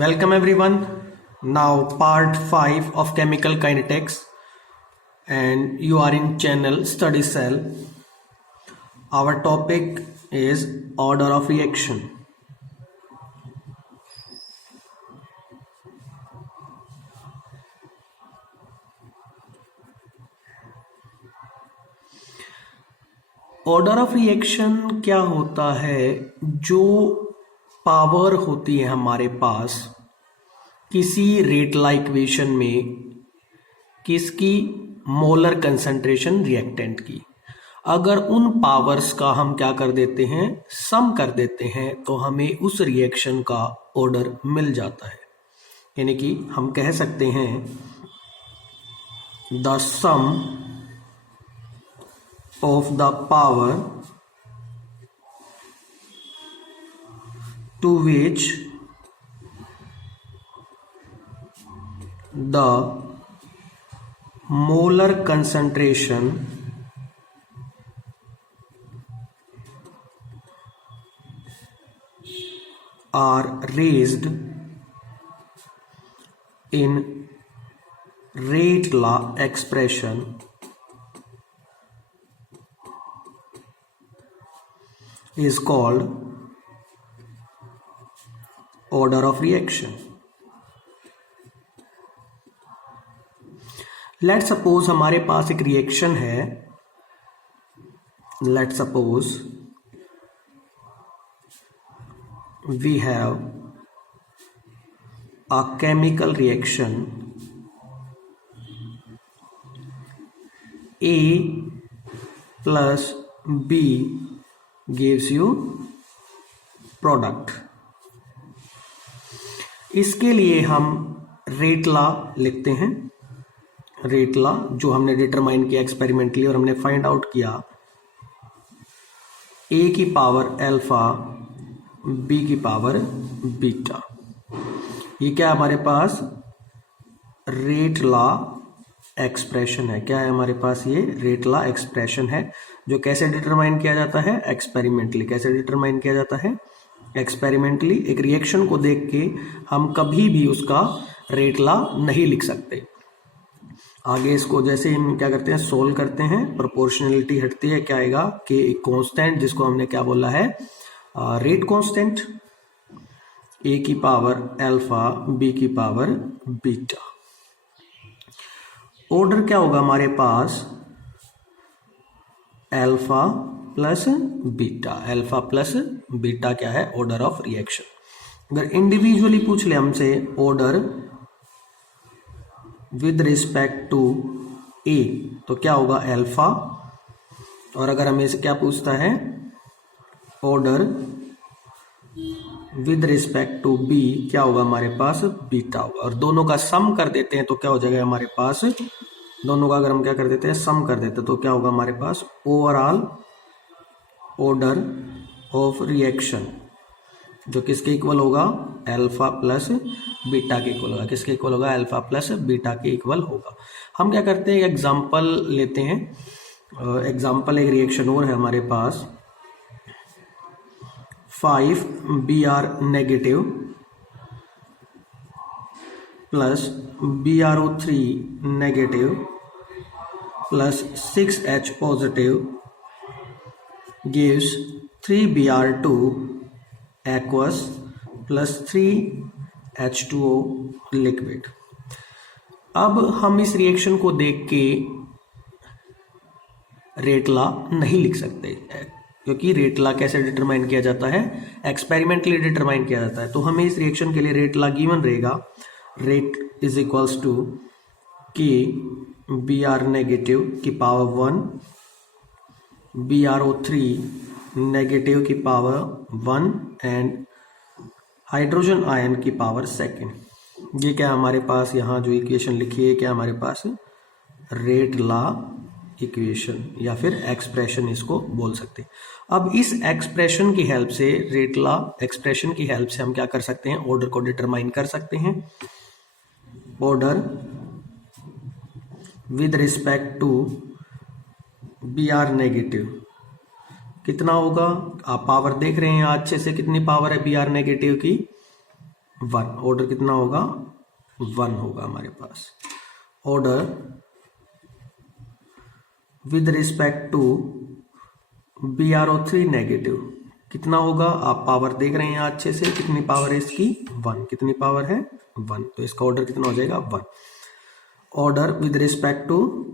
Welcome everyone. Now part 5 of chemical kinetics and you are in channel study cell. Our topic is order of reaction. Order of reaction क्या होता है? जो power होती है हमारे पास किसी रेटला इक्वेशन में किसकी मोलर कंसंट्रेशन रिएक्टेंट की, अगर उन पावर्स का हम क्या कर देते हैं, सम कर देते हैं, तो हमें उस रिएक्शन का ऑर्डर मिल जाता है। यानी कि हम कह सकते हैं the sum of the power to which the molar concentration are raised in rate law expression is called order of reaction. Let's suppose हमारे पास एक रिएक्शन है. Let's suppose we have a chemical reaction A plus B gives you product. इसके लिए हम rate law लिखते हैं. Rate law जो हमने डिटरमाइन किया एक्सपेरिमेंटली और हमने फाइंड आउट किया, ए की पावर अल्फा बी की पावर बीटा. ये क्या हमारे पास रेट लॉ एक्सप्रेशन है. क्या है हमारे पास? ये रेट लॉ एक्सप्रेशन है जो कैसे डिटरमाइन किया जाता है? एक्सपेरिमेंटली. कैसे डिटरमाइन किया जाता है? एक्सपेरिमेंटली. एक रिएक्शन को देख के हम कभी भी उसका रेट लॉ नहीं लिख सकते. आगे इसको जैसे हम क्या करते हैं, सोल्व करते हैं, प्रोपोर्शनलिटी हटती है, क्या आएगा कि एक कांस्टेंट जिसको हमने क्या बोला है, रेट कांस्टेंट, ए की पावर अल्फा बी की पावर बीटा. ऑर्डर क्या होगा हमारे पास? Alpha plus beta. Alpha plus beta क्या है? Order of reaction. अगर इंडिविजुअली पूछ ले हमसे order with respect to A, तो क्या होगा? अल्फा. और अगर हमें से क्या पूछता है, order with respect to B, क्या होगा हमारे पास? बीटा होगा. और दोनों का सम कर देते हैं तो क्या हो जाएगा हमारे पास? दोनों का अगर हम क्या कर देते हैं, सम कर देते हैं, तो क्या होगा हमारे पास? ओवरऑल ऑर्डर ऑफ रिएक्शन जो किसके इक्वल होगा? अल्फा प्लस बीटा के इक्वल होगा. किसके इक्वल होगा? अल्फा प्लस बीटा के इक्वल होगा. हम क्या करते हैं, एग्जाम्पल लेते हैं. एग्जाम्पल एक रिएक्शन और है हमारे पास, 5 Br negative plus BrO3 negative plus 6H positive gives 3Br2 aqueous plus 3H2O liquid. अब हम इस रिएक्शन को देख के रेट लॉ नहीं लिख सकते, क्योंकि रेट लॉ कैसे डिटरमाइन किया जाता है? एक्सपेरिमेंटली डिटरमाइन किया जाता है. तो हमें इस रिएक्शन के लिए रेट लॉ गिवन रहेगा. रेट इज इक्वल्स टू के Br नेगेटिव की पावर 1, BrO3 नेगेटिव की पावर 1 एंड हाइड्रोजन आयन की पावर 2. ये क्या हमारे पास यहाँ जो इक्वेशन लिखी है, क्या हमारे पास? रेट लॉ इक्वेशन या फिर एक्सप्रेशन इसको बोल सकते हैं. अब इस एक्सप्रेशन की हेल्प से, रेट लॉ एक्सप्रेशन की हेल्प से हम क्या कर सकते हैं, ऑर्डर को डिटरमाइन कर सकते हैं. Order with respect to Br negative कितना होगा? आप पावर देख रहे हैं अच्छे से, कितनी पावर है Br नेगेटिव की? 1, ऑर्डर कितना होगा 1 होगा हमारे पास। Order with respect to BrO3 negative कितना होगा, आप पावर देख रहे हैं अच्छे से, कितनी पावर है इसकी 1, कितनी पावर है 1, तो इसका ऑर्डर कितना हो जाएगा 1। Order with respect to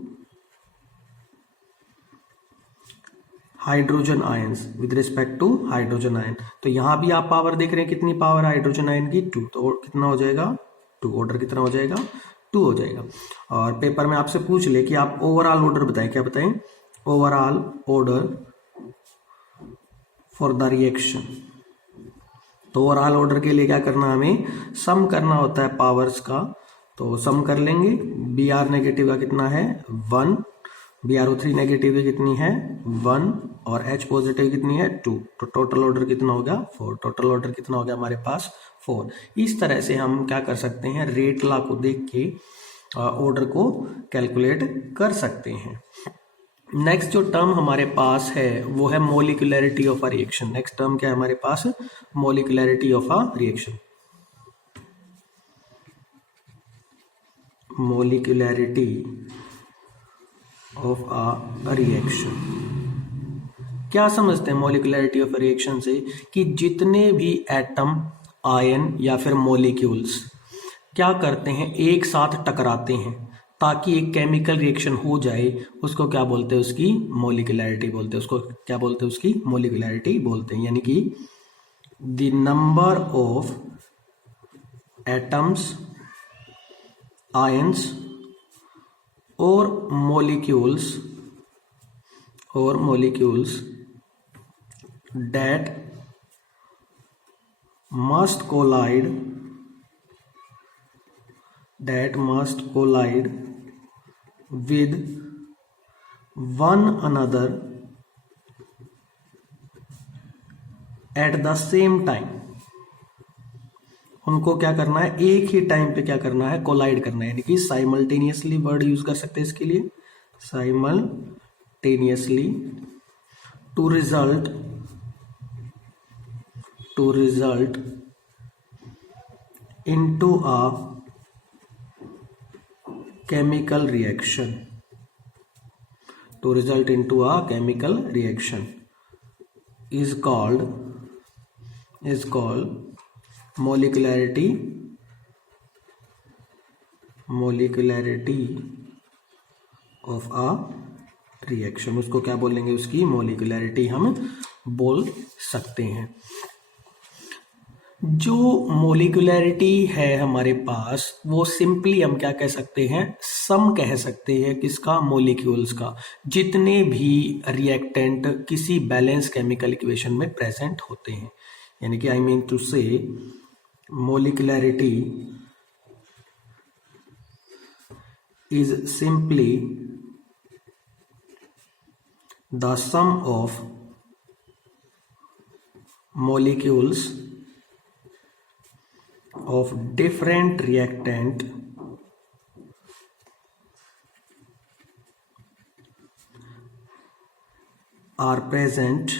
hydrogen ions, with respect to hydrogen ion, तो यहां भी आप पावर देख रहे हैं कितनी पावर हाइड्रोजन आयन की 2, तो कितना हो जाएगा 2, ऑर्डर कितना हो जाएगा 2 हो जाएगा। और पेपर में आपसे पूछ ले कि आप ओवरऑल ऑर्डर बताएं, क्या बताएं, overall order for the reaction. तो ओवरऑल ऑर्डर के लिए क्या करना, हमें सम करना होता है पावर्स का, तो सम कर लेंगे। Br नेगेटिव का कितना है 1, BrO3 नेगेटिव की कितनी है 1 और H पॉजिटिव कितनी है 2, तो टोटल ऑर्डर कितना हो गया 4, टोटल ऑर्डर कितना हो गया हमारे पास 4। इस तरह से हम क्या कर सकते हैं, रेट लॉ को देख के ऑर्डर को कैलकुलेट कर सकते हैं। नेक्स्ट जो टर्म हमारे पास है वो है molecularity of a reaction. Next term क्या है हमारे पास, molecularity of a reaction. Molecularity of a reaction क्या समझते हैं मोलिकुलरिटी ऑफ अ रिएक्शन से, कि जितने भी एटम, आयन या फिर मोलिक्यूल्स क्या करते हैं, एक साथ टकराते हैं ताकि एक केमिकल रिएक्शन हो जाए, उसको क्या बोलते हैं, उसकी मोलिकुलरिटी बोलते हैं। उसको क्या बोलते हैं, उसकी मोलिकुलरिटी बोलते हैं। यानी कि the number of atoms, ions और molecules that must collide with one another at the same time, उनको क्या करना है, एक ही टाइम पे क्या करना है, कोलाइड करना है। यानी कि साइमल्टेनियसली वर्ड यूज कर सकते हैं इसके लिए, simultaneously, to result into a chemical reaction, to result into a chemical reaction is called molicularity of a reaction। उसको क्या बोलेंगे, उसकी मोलिकुलरिटी हम बोल सकते हैं। जो मोलिकुलरिटी है हमारे पास, वो सिंपली हम क्या कह सकते हैं, सम कह सकते हैं किसका, मोलिक्यूल्स का, जितने भी रिएक्टेंट किसी बैलेंस केमिकल इक्वेशन में प्रेजेंट होते हैं। यानी कि I mean to say molecularity is simply the sum of molecules of different reactant are present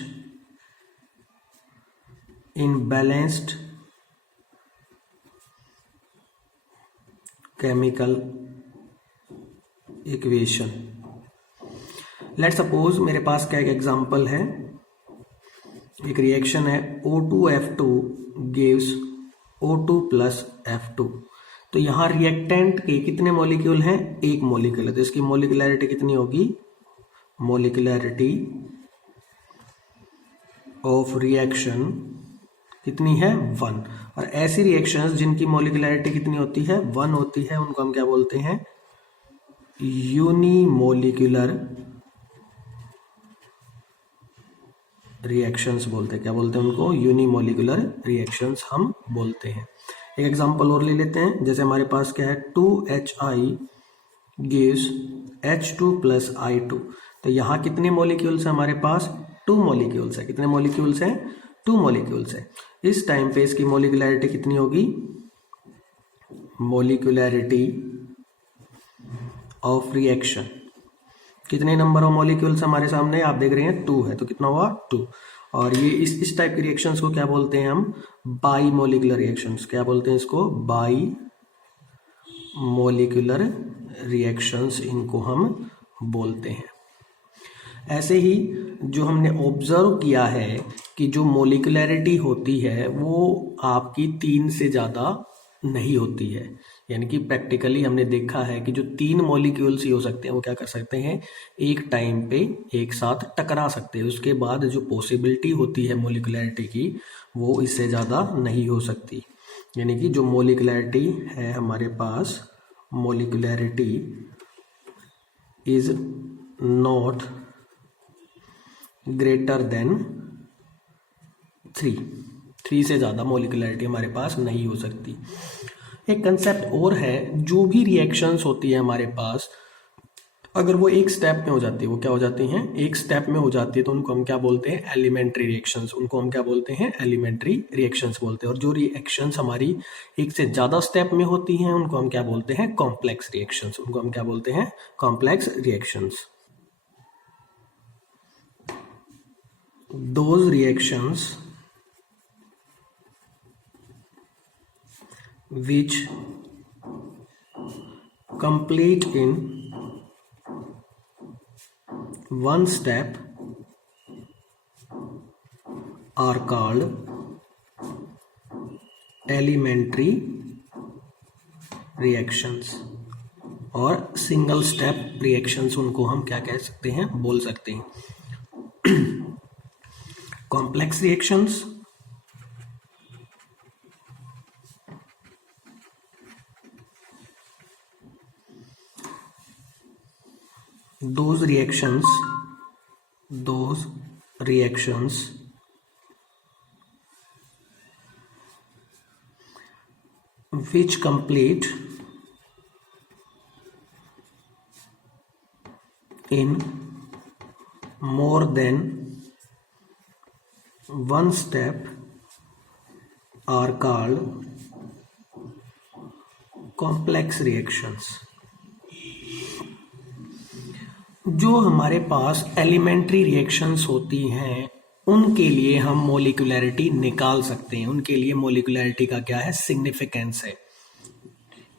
in balanced chemical equation। Let suppose मेरे पास क्या एक एग्जांपल है, एक रिएक्शन है O2F2 gives O2 plus F2। तो यहां रिएक्टेंट के कितने मॉलिक्यूल हैं, एक मॉलिक्यूल है, तो इसकी मोलिकुलरिटी कितनी होगी, मोलिकुलरिटी ऑफ रिएक्शन कितनी है 1। और ऐसी रिएक्शंस जिनकी मोलिकुलरिटी कितनी होती है 1 होती है, उनको हम क्या बोलते हैं, यूनिमोलिकुलर रिएक्शंस बोलते हैं। क्या बोलते हैं उनको, यूनिमोलिकुलर रिएक्शंस हम बोलते हैं। एक एग्जांपल और ले लेते हैं, जैसे हमारे पास क्या है 2HI gives H2 plus I2। तो यहाँ कितने मॉलिक्यूल्स हैं हमारे पास, 2 मॉलिक्यूल्स है। कितने मॉलिक्यूल्स हैं, 2 मॉलिक्यूल्स है। इस टाइम पे इसकी मोलिकुलरिटी कितनी होगी, मोलिकुलरिटी ऑफ रिएक्शन, कितने नंबर ऑफ मॉलिक्यूल्स हमारे सामने आप देख रहे हैं 2 है, तो कितना हुआ 2। और ये इस टाइप के रिएक्शंस को क्या बोलते हैं हम? By molecular reactions. क्या बोलते हैं इसको? बाई मोलिकुलर रिएक्शंस इनको हम बोलते हैं। ऐसे ही जो हमने ऑब्जर्व किया है कि जो मोलिकुलैरिटी होती है वो आपकी 3 से ज़्यादा नहीं होती है, यानी कि प्रैक्टिकली हमने देखा है कि जो 3 मॉलिक्यूल्स ही हो सकते हैं वो क्या कर सकते हैं? एक टाइम पे एक साथ टकरा सकते हैं। उसके बाद जो पॉसिबिलिटी होती है मोलिकुलैरिटी की वो इससे ज़्यादा नहीं हो सकती। यानी कि जो मोलिकुलैरिटी है हमारे पास, मोलिकुलैरिटी इज नॉट ग्रेटर देन 3 से ज़्यादा मोलिकुलैरिटी हमारे पास नहीं हो सकती। एक कंसेप्ट और है, जो भी रिएक्शंस होती है हमारे पास, अगर वो एक स्टेप में हो जाती है, वो क्या हो जाती हैं? एक स्टेप में हो जाती है, तो उनको हम क्या बोलते हैं? Elementary reactions. उनको हम क्या बोलते हैं? एलिमेंट्री रिएक्शंस बोलते हैं। और जो रिएक्शंस हमारी एक से ज़्यादा स्टेप में होती हैं उनको हम क्या बोलते हैं? Complex reactions. उनको हम क्या बोलते हैं? Complex reactions. Those reactions which complete in one step are called elementary reactions, और सिंगल स्टेप रिएक्शंस उनको हम क्या कह सकते हैं? बोल सकते हैं complex reactions, those reactions which complete in more than one step are called complex reactions। जो हमारे पास एलिमेंट्री रिएक्शंस होती हैं उनके लिए हम मोलिकुलैरिटी निकाल सकते हैं। उनके लिए मोलिकुलैरिटी का क्या है? सिग्निफिकेंस है।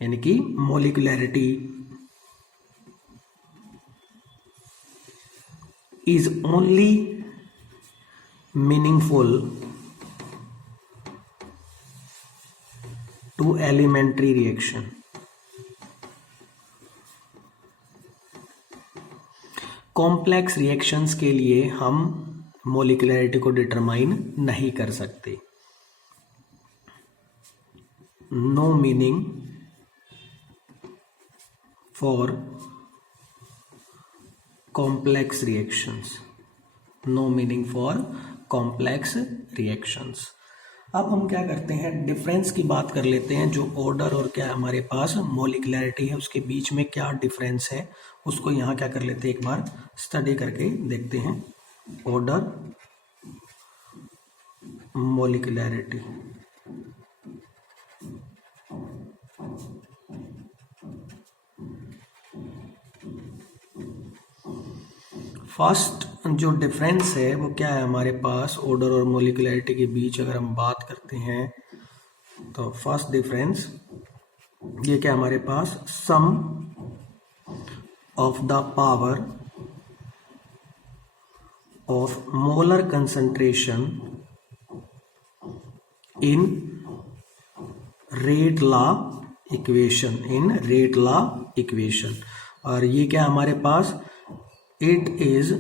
यानी कि molecularity is only meaningful to elementary reaction। Complex reactions के लिए हम मोलिकुलैरिटी को डिटरमाइन नहीं कर सकते। No meaning for complex reactions. No meaning for complex reactions. अब हम क्या करते हैं? डिफरेंस की बात कर लेते हैं। जो ऑर्डर और क्या हमारे पास मोलिकुलैरिटी है उसके बीच में क्या डिफरेंस है उसको यहाँ क्या कर लेते हैं? एक बार स्टडी करके देखते हैं। ऑर्डर, मोलिकुलैरिटी। फर्स्ट जो डिफरेंस है वो क्या है हमारे पास? ऑर्डर और मोलिकुलैरिटी के बीच अगर हम बात करते हैं तो फर्स्ट डिफरेंस ये क्या हमारे पास? Sum of the power of molar concentration in rate law equation, in rate law equation. और ये क्या हमारे पास? It is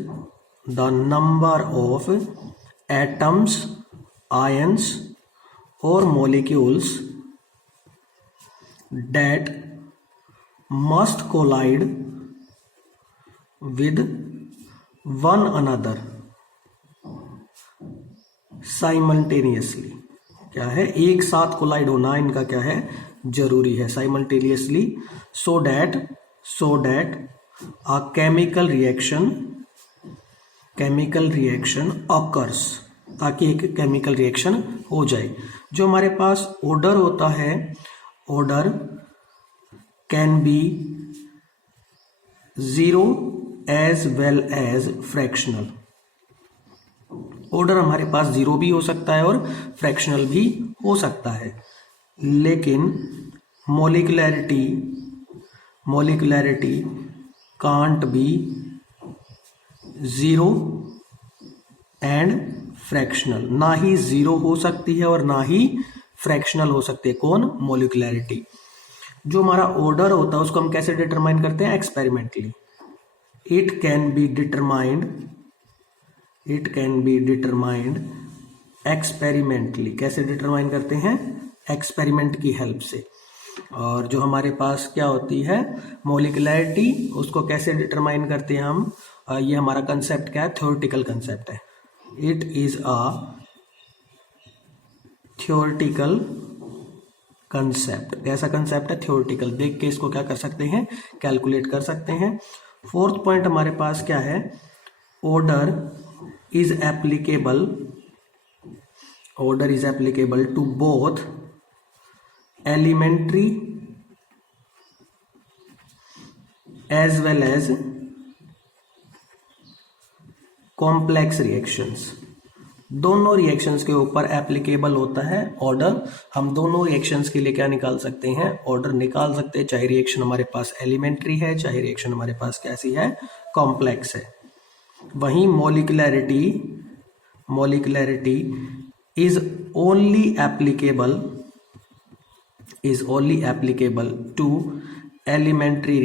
the number of atoms, ions और molecules that must collide with one another simultaneously। क्या है? एक साथ कोलाइड होना इनका क्या है? जरूरी है। simultaneously so that a chemical reaction occurs, ताकि एक केमिकल रिएक्शन हो जाए। जो हमारे पास ऑर्डर होता है, order can be zero as well as fractional. Order हमारे पास जीरो भी हो सकता है और फ्रैक्शनल भी हो सकता है, लेकिन molecularity can't be zero and fractional. ना ही जीरो हो सकती है और ना ही फ्रैक्शनल हो सकती है। कौन? मोलिकुलैरिटी। जो हमारा ऑर्डर होता है उसको हम कैसे डिटरमाइन करते हैं? Experimentally. It can be determined experimentally. कैसे डिटरमाइन करते हैं? एक्सपेरिमेंट की हेल्प से। और जो हमारे पास क्या होती है मोलिकुलैरिटी, उसको कैसे डिटरमाइन करते हैं हम? ये हमारा कंसेप्ट क्या है? थ्योरेटिकल कंसेप्ट है। It is a theoretical concept. कैसा कंसेप्ट है? थ्योरेटिकल। देख के इसको क्या कर सकते हैं? कैलकुलेट कर सकते हैं। फोर्थ पॉइंट हमारे पास क्या है? Order is applicable to both elementary as well as complex reactions. दोनों रिएक्शंस के ऊपर एप्लीकेबल होता है ऑर्डर। हम दोनों रिएक्शंस के लिए क्या निकाल सकते हैं? ऑर्डर निकाल सकते हैं, चाहे रिएक्शन हमारे पास एलिमेंट्री है, चाहे रिएक्शन हमारे पास कैसी है? कॉम्प्लेक्स है। वहीं molecularity is only applicable to elementary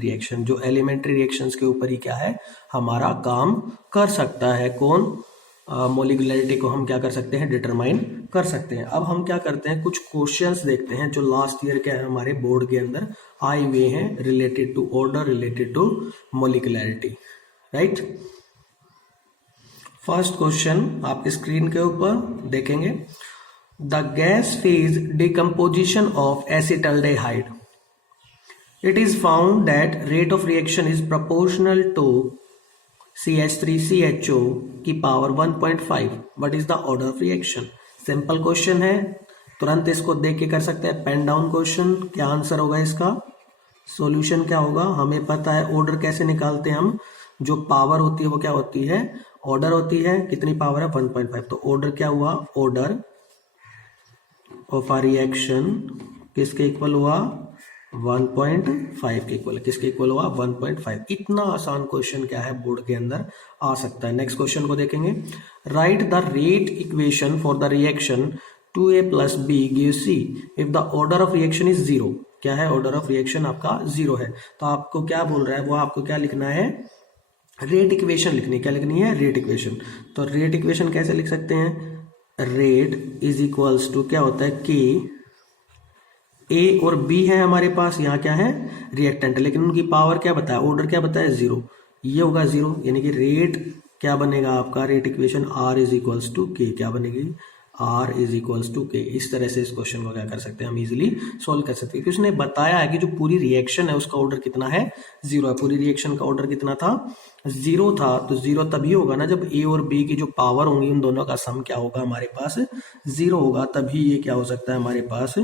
reaction. जो एलिमेंट्री रिएक्शंस के ऊपर ही क्या है? हमारा काम कर सकता है। कौन? मोलिकुलैरिटी को हम क्या कर सकते हैं? डिटरमाइन कर सकते हैं। अब हम क्या करते हैं? कुछ क्वेश्चंस देखते हैं जो लास्ट ईयर के हमारे बोर्ड के अंदर आए हुए हैं related to order, related to molecularity, right. First question आपके स्क्रीन के ऊपर देखेंगे। The gas phase decomposition of acetaldehyde, it is found that rate of reaction is proportional to CH3CHO की power 1.5. What is the order of reaction? Simple question है, तुरंत इसको देख के कर सकते हैं। Pen down question. क्या आंसर होगा इसका? सॉल्यूशन क्या होगा? हमें पता है ऑर्डर कैसे निकालते हैं हम। जो पावर होती है वो क्या होती है? ऑर्डर होती है। कितनी पावर है? 1.5। तो ऑर्डर क्या हुआ? ऑर्डर ऑफ अ रिएक्शन किसके इक्वल हुआ? 1.5 के इक्वल। किसके इक्वल हुआ? 1.5। इतना आसान क्वेश्चन क्या है बोर्ड के अंदर आ सकता है। नेक्स्ट क्वेश्चन को देखेंगे। Right the rate equation for the reaction 2A + B gives C if the order of reaction is 0। क्या है? ऑर्डर ऑफ रिएक्शन आपका 0 है। तो आपको क्या बोल रहा है? वो आपको क्या लिखना है? रेट इक्वेशन लिखनी। क्या लिखनी है? Rate equation. तो रेट इक्वेशन कैसे लिख सकते हैं? रेट इज इक्वल्स टू क्या होता है? के। ए और बी है हमारे पास, यहाँ क्या है? रिएक्टेंट, लेकिन उनकी पावर क्या बताया? ऑर्डर क्या बताया? 0। ये होगा 0, यानी कि रेट क्या बनेगा आपका? Rate equation R is equals to K. क्या बनेगी? R इज इक्वल्स टू के। इस तरह से इस क्वेश्चन को क्या कर सकते हैं? हम इजीली सोल्व कर सकते हैं, क्योंकि उसने बताया है कि जो पूरी रिएक्शन है उसका ऑर्डर कितना है? 0 है। पूरी रिएक्शन का ऑर्डर कितना था? 0 था। तो 0 तभी होगा ना जब ए और बी की जो पावर होंगी उन दोनों का सम क्या होगा? हमारे पास 0 होगा। तभी ये क्या हो सकता है हमारे पास?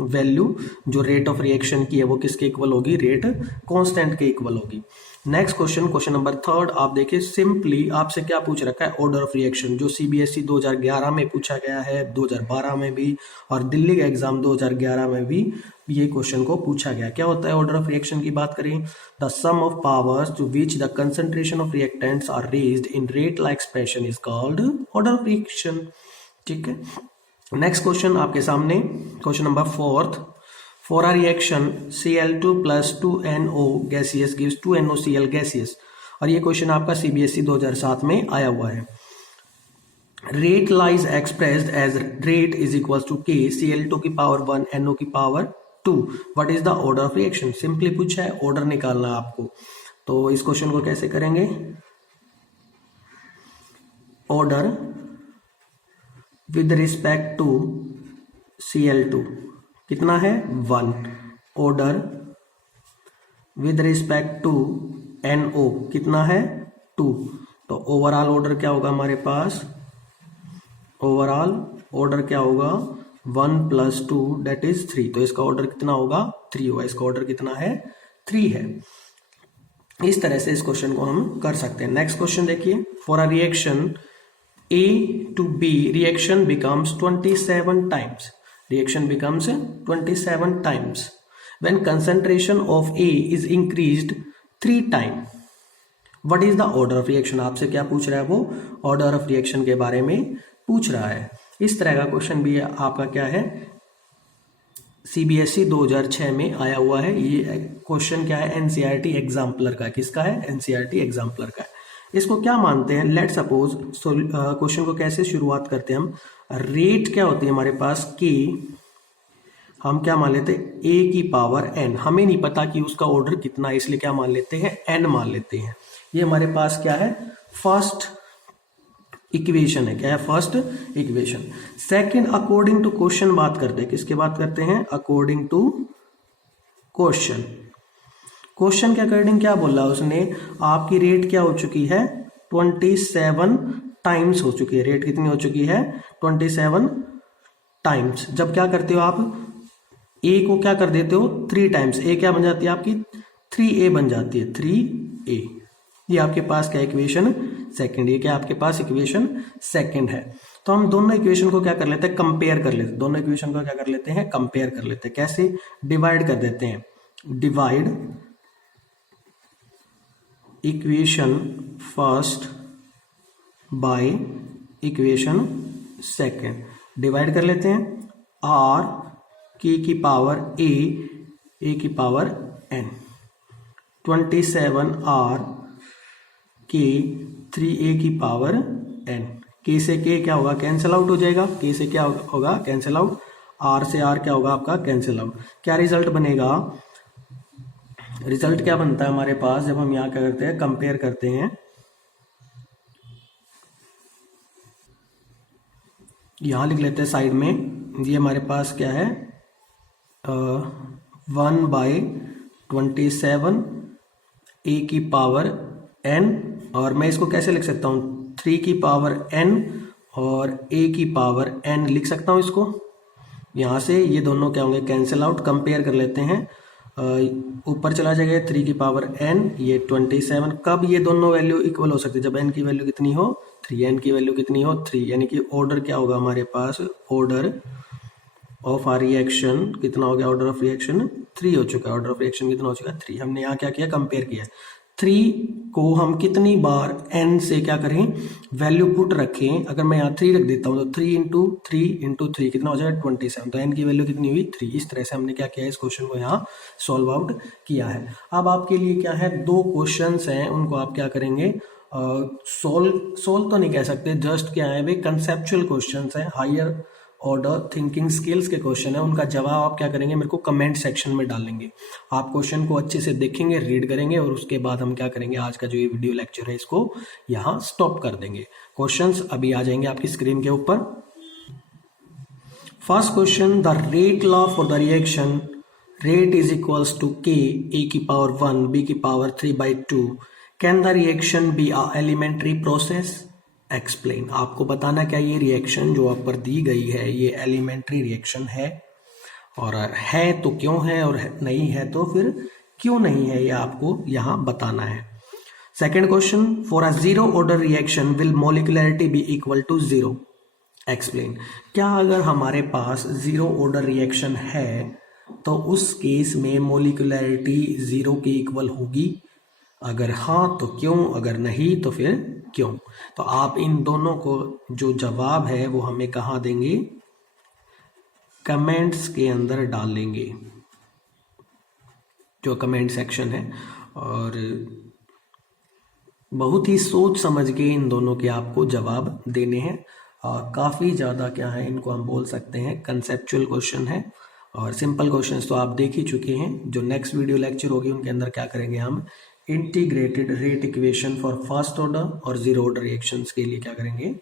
वैल्यू जो रेट ऑफ रिएक्शन की है वो किसके इक्वल होगी? रेट कांस्टेंट के इक्वल होगी। नेक्स्ट क्वेश्चन नंबर 3 आप देखिए। सिंपली आपसे क्या पूछ रखा है? ऑर्डर ऑफ रिएक्शन, जो सीबीएसई 2011 में पूछा गया है, 2012 में भी, और दिल्ली का एग्जाम 2011 में भी ये क्वेश्चन को पूछा गया। क्या होता है ऑर्डर ऑफ रिएक्शन की बात करें? The sum of powers to which the concentration of reactants are raised in rate law expression is called order of reaction. ठीक है। नेक्स्ट क्वेश्चन आपके सामने, question number 4। For a reaction Cl2 + 2NO gaseous gives 2NOCl gaseous. और ये question आपका CBSE 2007 में आया हुआ है। Rate law expressed as rate is equal to K Cl2 की पावर 1 NO की power 2। What is the order of reaction? Simply पूछा है, ऑर्डर निकालना है आपको। तो इस क्वेश्चन को कैसे करेंगे? Order with respect to Cl2 कितना है? 1। Order with respect to NO कितना है? 2। तो ओवरऑल ऑर्डर क्या होगा हमारे पास? ओवरऑल ऑर्डर क्या होगा? 1 + 2 दैट इज 3। तो इसका ऑर्डर कितना होगा? 3 होगा। इसका ऑर्डर कितना है? 3 है। इस तरह से इस क्वेश्चन को हम कर सकते हैं। नेक्स्ट क्वेश्चन देखिए, for a reaction A to B, reaction becomes 27 times. Reaction becomes 27 times when concentration of A is increased 3 times. What is the order of reaction? आपसे क्या पूछ रहा है वो order of reaction के बारे में पूछ रहा है। इस तरह का क्वेश्चन भी आपका क्या है, CBSE 2006 में आया हुआ है। ये क्वेश्चन क्या है, NCERT एग्जाम्पलर का। किसका है? NCERT एग्जाम्पलर का है। इसको क्या मानते हैं, लेट सपोज, क्वेश्चन को कैसे शुरुआत करते हैं हम, रेट क्या होती है हमारे पास, K हम क्या मान लेते हैं, A की पावर N। हमें नहीं पता कि उसका ऑर्डर कितना है, इसलिए क्या मान लेते हैं, N मान लेते हैं। ये हमारे पास क्या है, फर्स्ट इक्वेशन है। क्या है? First equation. Second, according to question बात करते हैं। किसके बात करते हैं? According to question. क्वेश्चन के अकॉर्डिंग क्या बोला उसने, आपकी रेट क्या हो चुकी है, 27 टाइम्स हो चुकी है। रेट कितनी हो चुकी है? 27 टाइम्स। जब क्या करते हो आप, ए को क्या कर देते हो, 3 टाइम्स। ए क्या बन जाती है आपकी, 3A बन जाती है, 3A। ये आपके पास क्या इक्वेशन सेकंड। ये क्या आपके पास इक्वेशन सेकंड है। तो हम दोनों इक्वेशन को क्या कर लेते हैं, कंपेयर कर लेते हैं। दोनों इक्वेशन को क्या कर लेते हैं, कंपेयर कर लेते हैं। कैसे? डिवाइड कर देते हैं। Divide equation first by equation second. Divide कर लेते हैं। आर की पावर ए की पावर एन, 27 आर के 3A की पावर एन। के से के क्या होगा, कैंसिल आउट हो जाएगा। के से क्या होगा, कैंसिल आउट। आर से आर क्या होगा आपका, कैंसिल आउट। क्या रिजल्ट बनेगा, रिजल्ट क्या बनता है हमारे पास, जब हम यहाँ क्या करते हैं, कंपेयर करते हैं। यहां लिख लेते हैं साइड में। ये हमारे पास क्या है, 1/27 A की पावर n, और मैं इसको कैसे लिख सकता हूँ, 3 की पावर n और A की पावर n लिख सकता हूँ इसको। यहाँ से ये दोनों क्या होंगे, कैंसिल आउट। कंपेयर कर लेते हैं, ऊपर चला जाएगा 3 की पावर n, ये 27। कब ये दोनों वैल्यू इक्वल हो सकती है, जब n की वैल्यू कितनी हो, 3। n की वैल्यू कितनी हो, 3। यानी कि ऑर्डर क्या होगा हमारे पास, ऑर्डर ऑफ आर रिएक्शन कितना हो गया, ऑर्डर ऑफ रिएक्शन 3 हो चुका है। ऑर्डर ऑफ रिएक्शन कितना हो चुका है, 3। हमने यहाँ क्या किया, कंपेयर किया। 3 को हम कितनी बार n से क्या करें, वैल्यू पुट रखें। अगर मैं यहाँ 3 रख देता हूँ तो 3 इंटू 3 कितना हो जाएगा, 27। तो n की वैल्यू कितनी हुई, 3। इस तरह से हमने क्या किया, इस क्वेश्चन को यहाँ सॉल्व आउट किया है। अब आपके लिए क्या है, 2 क्वेश्चंस हैं, उनको आप क्या करेंगे, सोल्व तो नहीं कह सकते, जस्ट क्या है वे कंसेप्चुअल क्वेश्चंस हैं, हायर ऑर्डर थिंकिंग स्किल्स के क्वेश्चन है। उनका जवाब आप क्या करेंगे, मेरे को कमेंट सेक्शन में डालेंगे। आप क्वेश्चन को अच्छे से देखेंगे, रीड करेंगे, और उसके बाद हम क्या करेंगे, आज का जो ये वीडियो लेक्चर है इसको यहाँ स्टॉप कर देंगे। क्वेश्चंस अभी आ जाएंगे आपकी स्क्रीन के ऊपर। First question, the rate law for the reaction rate is equals to K A की पावर 1 बी की power 3/2। Can the reaction be a elementary process? Explain. आपको बताना क्या, ये रिएक्शन जो आप पर दी गई है ये एलिमेंट्री रिएक्शन है, और है तो क्यों है, और नहीं है तो फिर क्यों नहीं है, ये आपको यहां बताना है। Second question, for a zero order reaction will molecularity be equal to 0? Explain. क्या अगर हमारे पास जीरो ऑर्डर रिएक्शन है तो उस केस में मोलिकुलरिटी 0 के इक्वल होगी? अगर हाँ तो क्यों, अगर नहीं तो फिर क्यों? तो आप इन दोनों को जो जवाब है वो हमें कहाँ देंगे, कमेंट्स के अंदर डालेंगे, जो कमेंट सेक्शन है। और बहुत ही सोच समझ के इन दोनों के आपको जवाब देने हैं। काफ़ी ज़्यादा क्या है, इनको हम बोल सकते हैं कंसेप्चुअल क्वेश्चन है, और सिंपल क्वेश्चंस तो आप देख ही चुके हैं। जो नेक्स्ट वीडियो लेक्चर होगी उनके अंदर क्या करेंगे, हम integrated rate equation for first order और जीरो ऑर्डर रिएक्शंस के लिए क्या करेंगे,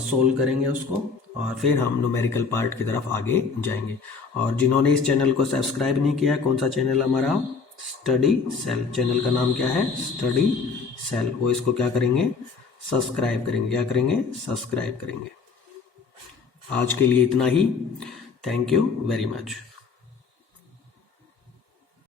सोल्व करेंगे उसको, और फिर हम न्यूमेरिकल पार्ट की तरफ आगे जाएंगे। और जिन्होंने इस चैनल को सब्सक्राइब नहीं किया है, कौन सा चैनल हमारा, स्टडी सेल, चैनल का नाम क्या है, स्टडी सेल, वो इसको क्या करेंगे, सब्सक्राइब करेंगे। क्या करेंगे, सब्सक्राइब करेंगे। आज के लिए इतना ही। Thank you very much.